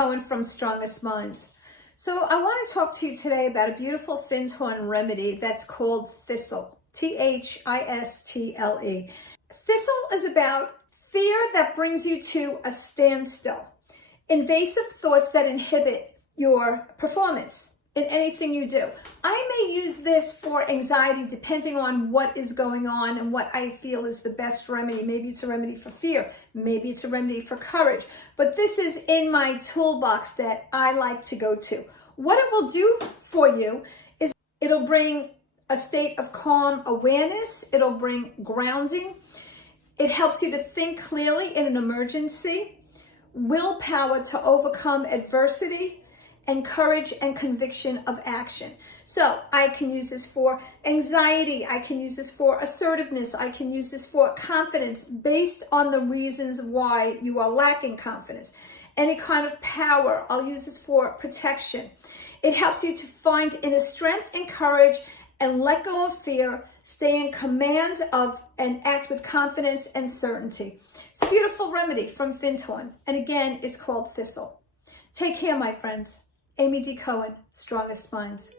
Cohen from Strongest Minds. So I want to talk to you today about a beautiful Findhorn remedy that's called Thistle, T-H-I-S-T-L-E. Thistle is about fear that brings you to a standstill, invasive thoughts that inhibit your performance in anything you do. I may use this for anxiety depending on what is going on and what I feel is the best remedy. Maybe it's a remedy for fear. Maybe it's a remedy for courage. But this is in my toolbox that I like to go to. What it will do for you is it'll bring a state of calm awareness. It'll bring grounding. It helps you to think clearly in an emergency, willpower to overcome adversity, and courage and conviction of action. So I can use this for anxiety. I can use this for assertiveness. I can use this for confidence based on the reasons why you are lacking confidence. Any kind of power, I'll use this for protection. It helps you to find inner strength and courage and let go of fear, stay in command of and act with confidence and certainty. It's a beautiful remedy from Findhorn. And again, it's called Thistle. Take care, my friends. Amy D. Cohen, Strongest Minds.